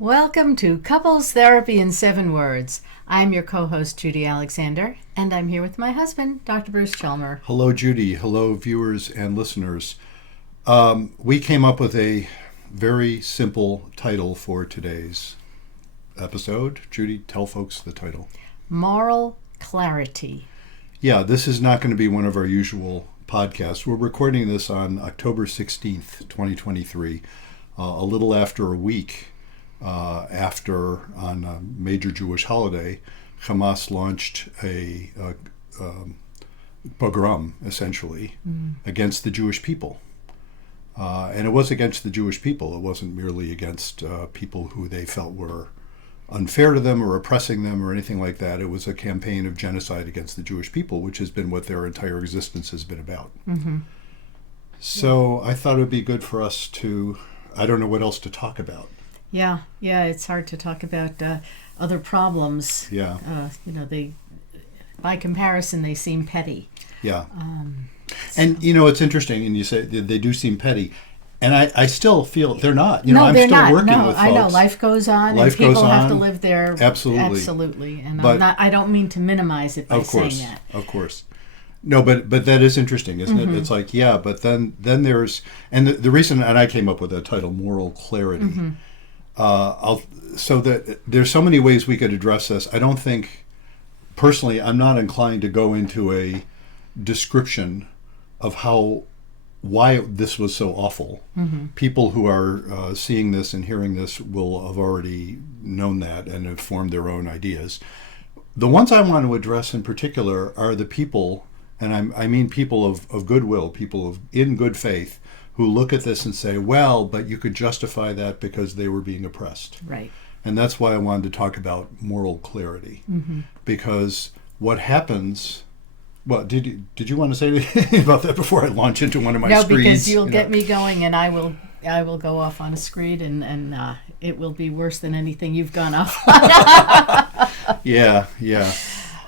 Welcome to Couples Therapy in 7 Words. I'm your co-host, Judy Alexander, and I'm here with my husband, Dr. Bruce Chalmer. Hello, Judy. Hello, viewers and listeners. We came up with a very simple title for today's episode. Judy, tell folks the title. Moral clarity. Yeah, this is not going to be one of our usual podcasts. We're recording this on October 16th, 2023, a little after a week after, on a major Jewish holiday, Hamas launched a pogrom, essentially, against the Jewish people. And it was against the Jewish people. It wasn't merely against people who they felt were unfair to them or oppressing them or anything like that. It was a campaign of genocide against the Jewish people, which has been what their entire existence has been about. Mm-hmm. So I thought it would be good for us to, I don't know what else to talk about. Yeah, it's hard to talk about other problems. Yeah. They, by comparison, they seem petty. Yeah. And, it's interesting, and you say they do seem petty. And I still feel they're not. I'm they're still not. working No, with folks. I know. Life goes on, and people have to live their... Absolutely. And I don't mean to minimize it by saying that. Of course. No, but that is interesting, isn't it? It's like, yeah, but then there's... And the reason, and I came up with that title, Moral Clarity. So that there's so many ways we could address this. I don't think, personally, I'm not inclined to go into a description of why this was so awful. People who are seeing this and hearing this will have already known that and have formed their own ideas. The ones I want to address in particular are the people, and I mean people of goodwill, people in good faith, who look at this and say, well, but you could justify that because they were being oppressed. Right. And that's why I wanted to talk about moral clarity. Because what happens... Well, did you want to say anything about that before I launch into one of my screeds? No, because you'll get me going, and I will go off on a screed, and it will be worse than anything you've gone off on. Yeah.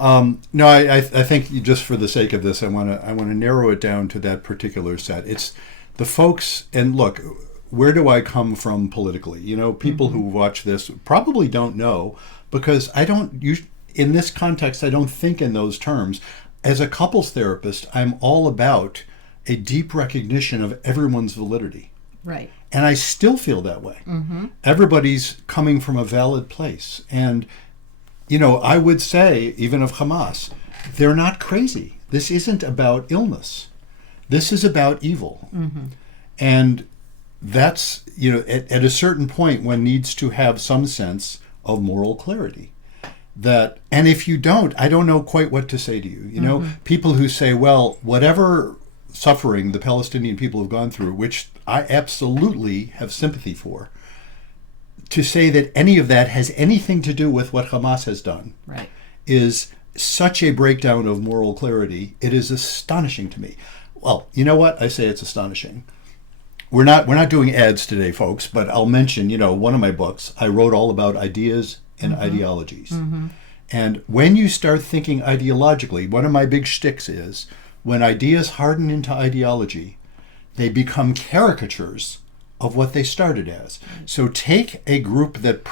No, I think just for the sake of this, I want to narrow it down to that particular set. It's the folks, and look, where do I come from politically? People who watch this probably don't know, because in this context, I don't think in those terms. As a couples therapist, I'm all about a deep recognition of everyone's validity. Right. And I still feel that way. Everybody's coming from a valid place. And, I would say, even of Hamas, they're not crazy. This isn't about illness. This is about evil. And that's, at a certain point, one needs to have some sense of moral clarity. And if you don't, I don't know quite what to say to you. People who say, well, whatever suffering the Palestinian people have gone through, which I absolutely have sympathy for, to say that any of that has anything to do with what Hamas has done, right, is such a breakdown of moral clarity. It is astonishing to me. Well, you know what? I say it's astonishing. We're not doing ads today, folks, but I'll mention, one of my books, I wrote all about ideas and ideologies. And when you start thinking ideologically, one of my big shticks is when ideas harden into ideology, they become caricatures of what they started as. So take a group that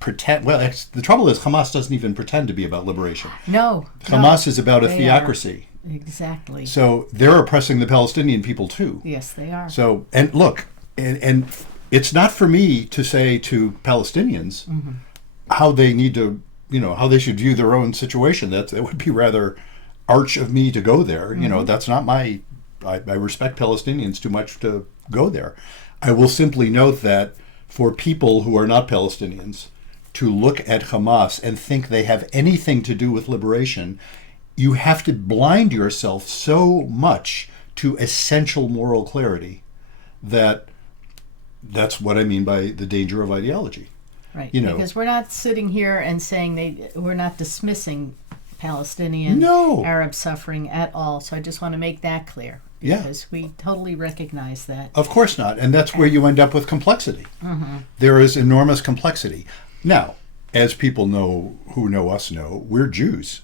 pretend. Well, the trouble is Hamas doesn't even pretend to be about liberation. No. Hamas is about a theocracy. Exactly. So they're oppressing the Palestinian people too. Yes, they are. So, and look, and it's not for me to say to Palestinians how they need to, how they should view their own situation. That would be rather arch of me to go there. That's not I respect Palestinians too much to go there. I will simply note that for people who are not Palestinians to look at Hamas and think they have anything to do with liberation, you have to blind yourself so much to essential moral clarity that's what I mean by the danger of ideology. Right, because we're not sitting here and saying we're not dismissing Palestinian Arab suffering at all. So I just want to make that clear. Because we totally recognize that. Of course not. And that's where you end up with complexity. There is enormous complexity. Now, as people who know us know, we're Jews.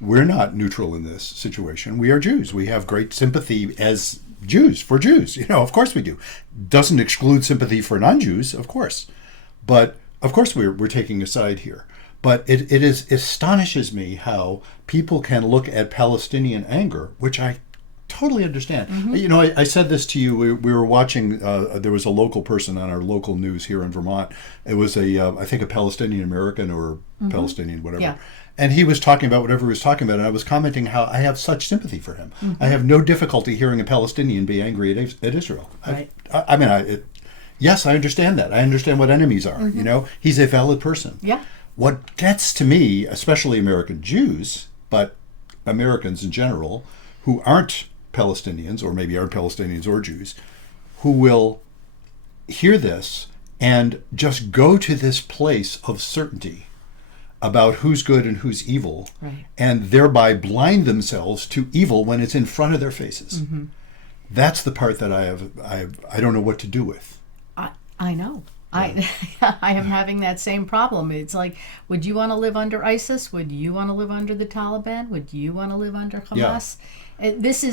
We're not neutral in this situation. We are Jews. We have great sympathy as Jews for Jews. Of course we do. Doesn't exclude sympathy for non-Jews, of course. But of course we're taking a side here. But it astonishes me how people can look at Palestinian anger, which I totally understand. I said this to you. We were watching. There was a local person on our local news here in Vermont. It was I think a Palestinian American or Palestinian whatever. Yeah. And he was talking about whatever he was talking about, and I was commenting how I have such sympathy for him. I have no difficulty hearing a Palestinian be angry at Israel. Right. Yes, I understand that. I understand what enemies are. He's a valid person. Yeah. What gets to me, especially American Jews, but Americans in general, who aren't Palestinians, or maybe aren't Palestinians or Jews, who will hear this and just go to this place of certainty about who's good and who's evil, right, and thereby blind themselves to evil when it's in front of their faces. That's the part that I don't know what to do with. I know. I am having that same problem. It's like, would you want to live under ISIS? Would you want to live under the Taliban? Would you want to live under Hamas? Yeah. This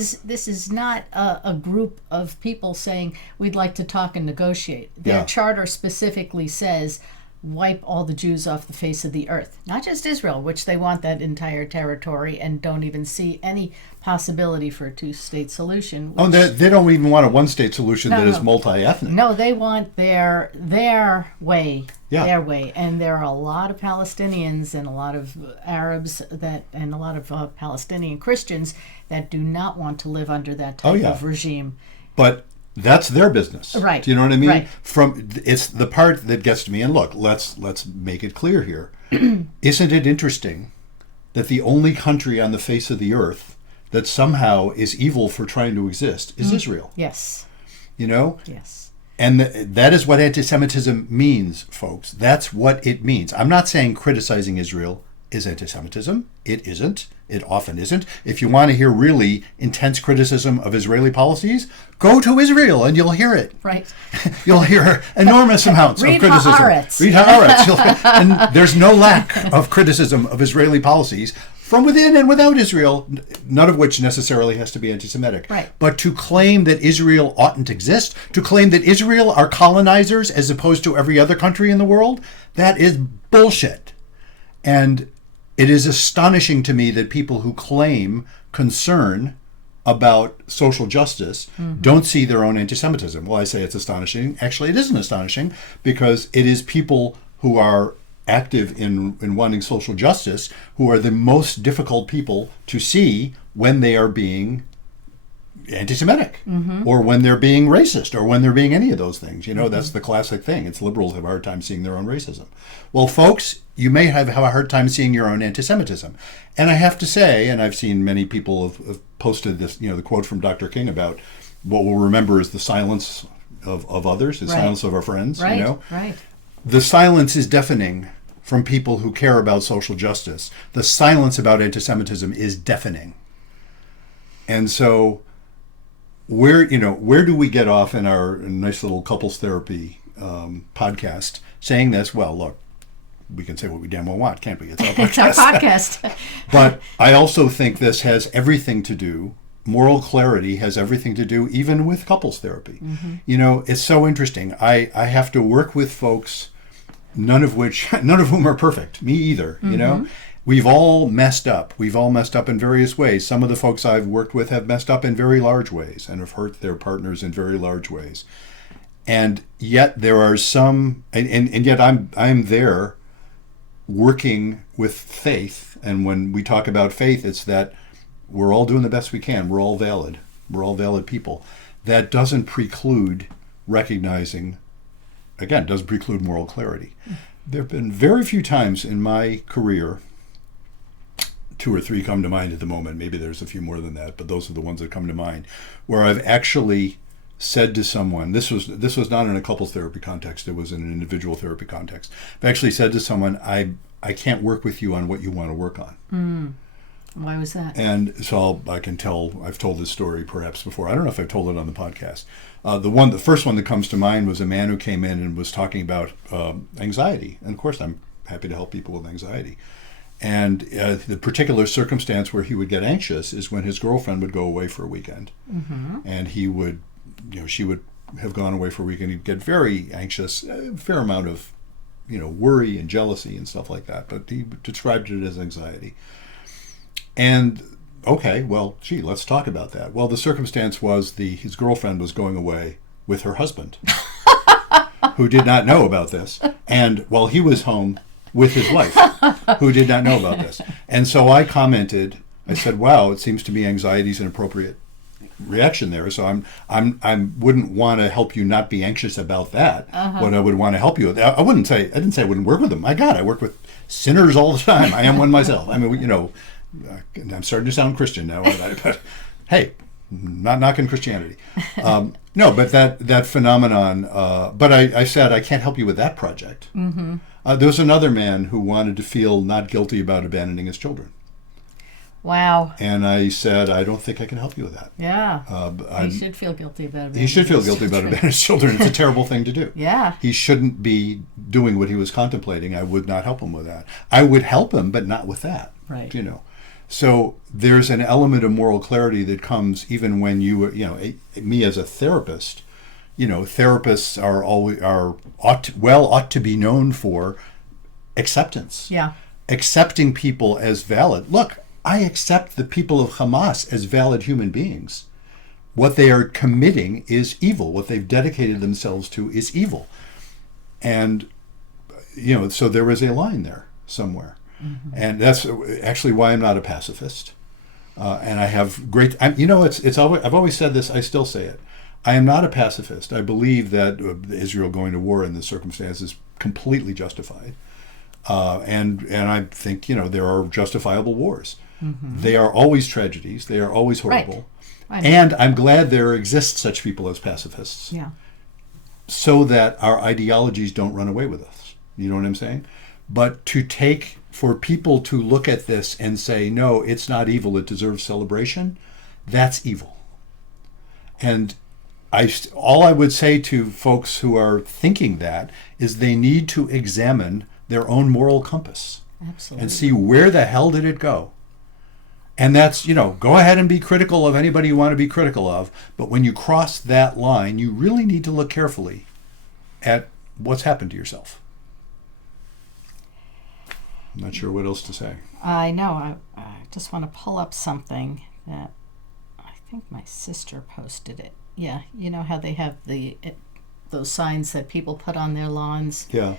is not a group of people saying we'd like to talk and negotiate. Their charter specifically says wipe all the Jews off the face of the earth. Not just Israel, which they want that entire territory and don't even see any possibility for a two-state solution. They don't even want a one-state solution that is multi-ethnic. No, they want their way, their way. And there are a lot of Palestinians and a lot of Arabs and a lot of Palestinian Christians that do not want to live under that type of regime. But that's their business. Right. Do you know what I mean? Right. It's the part that gets to me. And look, let's make it clear here. Isn't it interesting that the only country on the face of the earth that somehow is evil for trying to exist is Israel? Yes. Yes. And that is what anti-Semitism means, folks. That's what it means. I'm not saying criticizing Israel is anti-Semitism. It isn't. It often isn't. If you want to hear really intense criticism of Israeli policies, go to Israel and you'll hear it. Right. You'll hear enormous amounts of criticism. Read Haaretz. And there's no lack of criticism of Israeli policies from within and without Israel, none of which necessarily has to be anti-Semitic. Right. But to claim that Israel oughtn't exist, to claim that Israel are colonizers as opposed to every other country in the world, that is bullshit. And it is astonishing to me that people who claim concern about social justice don't see their own anti-Semitism. Well, I say it's astonishing. Actually, it isn't astonishing because it is people who are active in wanting social justice who are the most difficult people to see when they are being anti-Semitic or when they're being racist or when they're being any of those things. That's the classic thing. It's liberals have a hard time seeing their own racism. Well, folks, you may have a hard time seeing your own anti-Semitism. And I have to say, and I've seen many people have posted this, the quote from Dr. King about what we'll remember is the silence of others, the silence of our friends, Right. The silence is deafening from people who care about social justice. The silence about anti-Semitism is deafening. And so where do we get off in our nice little couples therapy podcast saying this? Well, look, we can say what we damn well want, can't we? It's our podcast. It's our podcast. But I also think this has everything to do, moral clarity has everything to do even with couples therapy. It's so interesting. I have to work with folks, none of whom are perfect, me either, We've all messed up. We've all messed up in various ways. Some of the folks I've worked with have messed up in very large ways and have hurt their partners in very large ways. And yet there are some, and yet I'm there working with faith. And when we talk about faith, it's that we're all doing the best we can. We're all valid. We're all valid people. That doesn't preclude recognizing, again, doesn't preclude moral clarity. There have been very few times in my career, 2 or 3 come to mind at the moment, maybe there's a few more than that, but those are the ones that come to mind, where I've actually said to someone, this was not in a couples therapy context, it was in an individual therapy context. I've actually said to someone, I can't work with you on what you want to work on. Why was that? And so I can tell, I've told this story perhaps before. I don't know if I've told it on the podcast. The first one that comes to mind was a man who came in and was talking about anxiety. And of course, I'm happy to help people with anxiety. And the particular circumstance where he would get anxious is when his girlfriend would go away for a weekend. And he would, she would have gone away for a weekend. He'd get very anxious, a fair amount of worry and jealousy and stuff like that. But he described it as anxiety. And okay, well, let's talk about that. Well, the circumstance was his girlfriend was going away with her husband, who did not know about this, and while he was home with his wife, who did not know about this. And so I commented. I said, "Wow, it seems to me anxiety is an appropriate reaction there. So I wouldn't want to help you not be anxious about that. What I would want to help you with, I didn't say I wouldn't work with them. My God, I work with sinners all the time. I am one myself. I mean, I'm starting to sound Christian now, but hey, not knocking Christianity. No, but that phenomenon. But I said I can't help you with that project. Mm-hmm. There was another man who wanted to feel not guilty about abandoning his children. Wow. And I said, I don't think I can help you with that. Yeah. He should feel guilty about abandoning He should feel guilty about abandoning his children. It's a terrible thing to do. Yeah. He shouldn't be doing what he was contemplating. I would not help him with that. I would help him, but not with that. Right. So there's an element of moral clarity that comes even when me as a therapist, therapists ought to be known for acceptance. Yeah. Accepting people as valid. Look, I accept the people of Hamas as valid human beings. What they are committing is evil. What they've dedicated themselves to is evil. And, so there is a line there somewhere. Mm-hmm. And that's actually why I'm not a pacifist. And I have great, it's always, I've always said this, I still say it. I am not a pacifist. I believe that Israel going to war in this circumstance is completely justified. And I think, there are justifiable wars. Mm-hmm. They are always tragedies. They are always horrible. Right. And I'm glad there exist such people as pacifists. Yeah. So that our ideologies don't run away with us. You know what I'm saying? But for people to look at this and say, no, it's not evil, it deserves celebration, that's evil. And all I would say to folks who are thinking that is they need to examine their own moral compass. Absolutely. And see where the hell did it go. And that's, go ahead and be critical of anybody you want to be critical of, but when you cross that line, you really need to look carefully at what's happened to yourself. I'm not sure what else to say. I know. I just want to pull up something that I think my sister posted it. Yeah, you know how they have those signs that people put on their lawns? Yeah.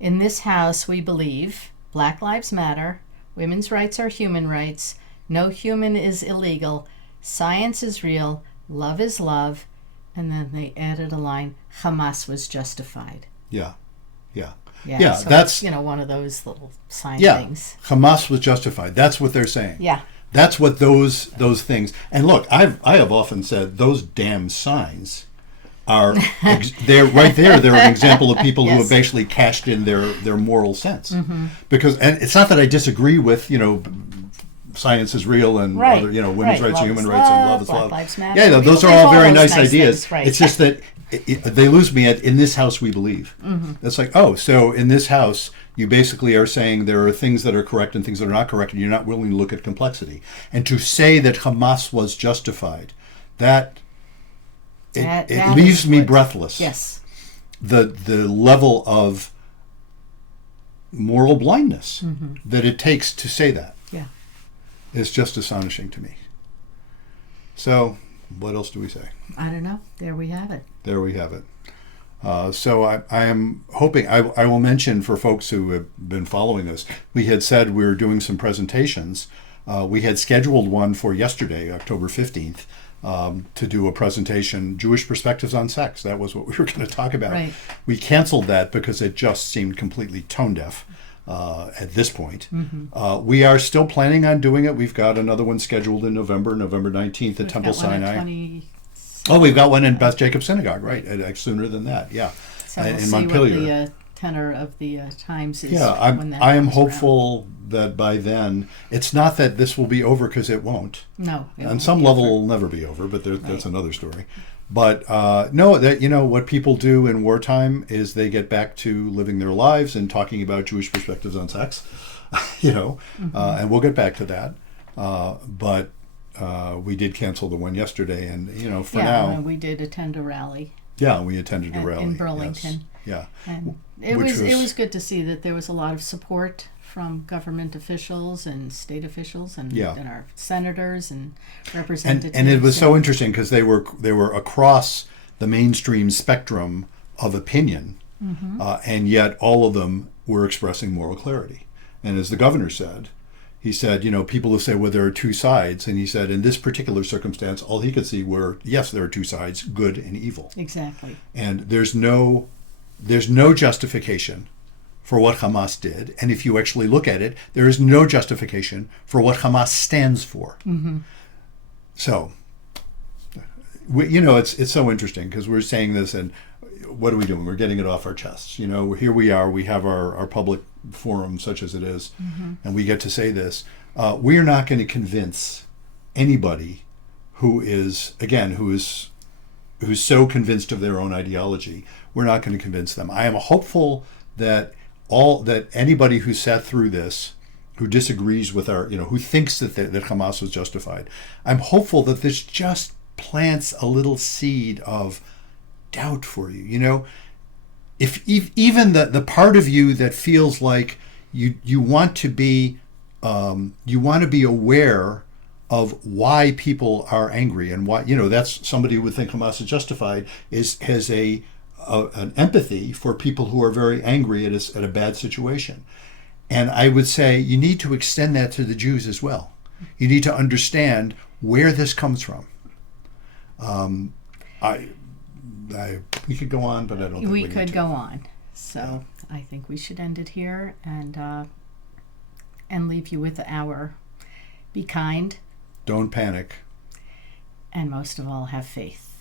In this house we believe Black Lives Matter, women's rights are human rights, no human is illegal, science is real, love is love, and then they added a line, Hamas was justified. Yeah. So that's one of those little sign things. Hamas was justified. That's what they're saying. Yeah. That's what those things. And look, I have often said those damn signs are they're right there. They're an example of people who have basically cashed in their moral sense. Mm-hmm. And it's not that I disagree with science is real and other, women's rights are human rights and love is love. Lives matter. Yeah, those are all very nice ideas. Things, right. It's just that they lose me at in this house we believe. Mm-hmm. It's like, so in this house you basically are saying there are things that are correct and things that are not correct, and you're not willing to look at complexity. And to say that Hamas was justified, that leaves me breathless. Yes. The level of moral blindness that it takes to say that is just astonishing to me. So, what else do we say? I don't know. There we have it. So I am hoping, I will mention for folks who have been following us, we had said we were doing some presentations. We had scheduled one for yesterday, October 15th, to do a presentation, Jewish Perspectives on Sex. That was what we were going to talk about. Right. We canceled that because it just seemed completely tone deaf at this point. Mm-hmm. We are still planning on doing it. We've got another one scheduled in November 19th at Temple Sinai. We've got one in Beth Jacobs Synagogue, right? Sooner than that, yeah. So we'll in Montpelier. What the tenor of the times is. Yeah, I am hopeful that by then, it's not that this will be over because it won't. No. On some level, it'll never be over, but that's another story. But no, that what people do in wartime is they get back to living their lives and talking about Jewish perspectives on sex, and we'll get back to that. But we did cancel the one yesterday, and for now, we did attend a rally. Yeah, we attended a rally in Burlington. Yes. Yeah, and it was good to see that there was a lot of support from government officials and state officials and our senators and representatives. And it was so interesting because they were across the mainstream spectrum of opinion, and yet all of them were expressing moral clarity. And as the governor said, he said, people who say, well, there are two sides. And he said, in this particular circumstance, all he could see were, yes, there are two sides, good and evil. Exactly. And there's no justification for what Hamas did. And if you actually look at it, there is no justification for what Hamas stands for. Mm-hmm. So, it's so interesting because we're saying this and what are we doing? We're getting it off our chests. Here we are. We have our public forum, such as it is, and we get to say this. We are not going to convince anybody who is so convinced of their own ideology. We're not going to convince them. I am hopeful that anybody who sat through this, who disagrees with who thinks that Hamas was justified, I'm hopeful that this just plants a little seed of doubt for you. If even the part of you that feels like you want to be aware of why people are angry and why that's somebody who would think Hamas is justified has an empathy for people who are very angry at a bad situation. And I would say you need to extend that to the Jews as well. You need to understand where this comes from. We could go on, but I don't think we could go on. So I think we should end it here and leave you with be kind. Don't panic. And most of all, have faith.